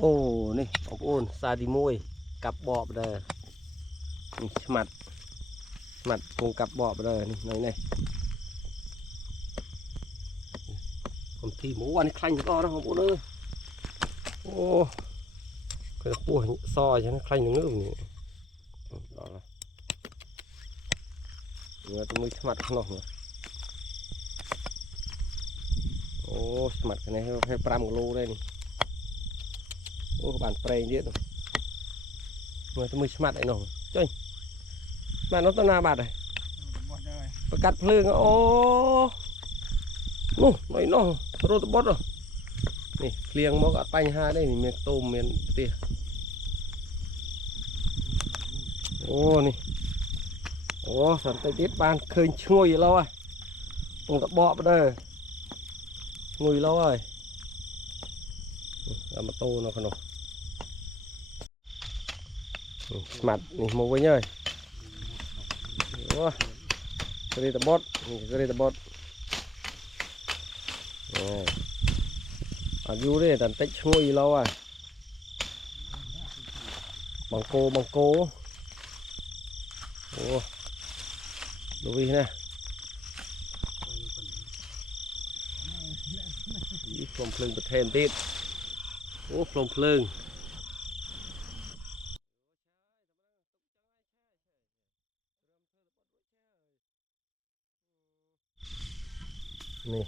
Ồ nè ông ôn xa đi môi cặp bọ đây mặt mặt cùng cặp bọ đây này này còn thì mũ ăn khanh to đó ông ôn ơi. Ô cái cua so cho nó khanh nó ngứa nhỉ đó là người tôi mới mặt không nổi. Ô mặt cái này hay 5 kg đây này. Ô các bạn spray biết rồi người tôi mới mặt này nổi chơi mà nó tao na bạt này cắt lưng ô mày nó rồi tôi bớt rồi nè liêng móc ở tay hai đây miền tôm miền tía ô nè ô sản tay tiết ban khơi ngồi lâu à không gặp bọ vào đây ngồi lâu rồi mà tô nó không mặt màu với nhơi cái đây là bot ở dưới đây là tích ngồi lâu à bằng cô ô đuôi nè phồng phừng bật hèn tít ô phồng phừng nè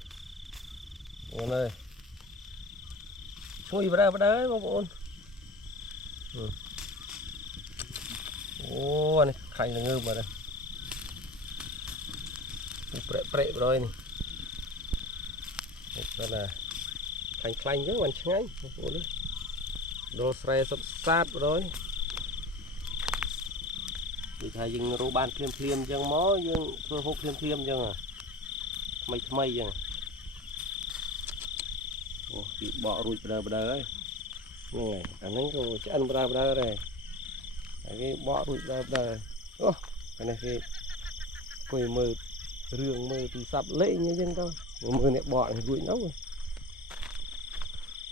con ơi chui vào đây bông ôn ô này khanh là ngư vào đây prệ rồi này đây là khanh chứ còn ngay đồ xe sắp sát rồi thì thay dừng rô ban phim chân mó dương thôi hút phim chân à mây chân bị bọ rụi bờ ấy này anh ấy có cái ăn bờ này cái bọ rụi bờ cái này cái quỳ mờ rường mờ thì sắp lệ như dân đâu mờ này bọ này rụi nấu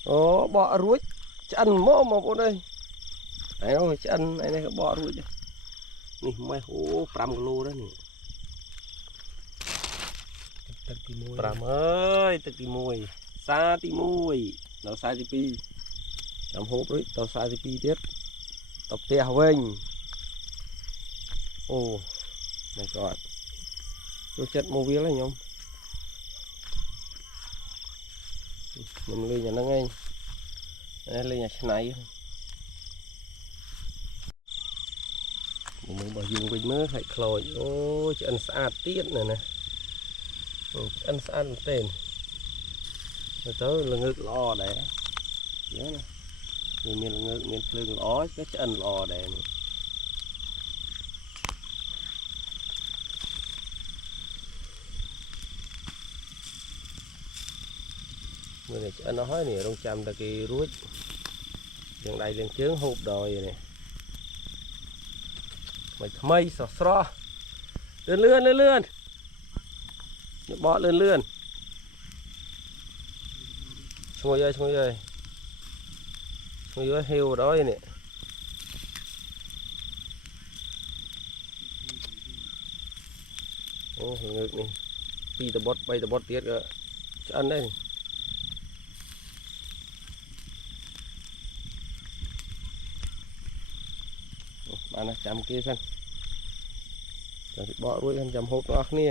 rồi bọ rụi ăn mó mà bọn đây này không phải ăn này cái bọ rụi nè mấy hố 5 kg đó nè 5 ơiទឹកទី1សាទី1ដល់សាទី2ចាំហូបរួចដល់សាទី2ទៀតទៅផ្ទះវិញអូmy god ចូលចិត្តមកវាលហ្នឹងខ្ញុំលេងអាហ្នឹងឯងលេងអាឆ្នៃមើលបើយើងវិញមើលហើយខ្លោចអូឆ្អិនស្អាតទៀតណាឆ្អិនស្អាតមែនទេទៅល្ងើកល្អដែរហ្នឹងណាវាមានល្ងើកមានភ្លើងល្អក៏ឆ្អិនល្អដែរមើលនេះឆ្អិនអស់ហើយនេះរងចាំតែគេរួចយើងដៃយើងជើងហូបដល់នេះថ្មីស្រស់លឿនបកលឿនឈ្ងុយơiហេវដល់នេះអូងើកនេះ2 តបត់ 3 តបត់ទៀតក៏ឆ្អិនដែរបានចាំគេសិនចាំបករួចចាំហូបទាំងអស់គ្នា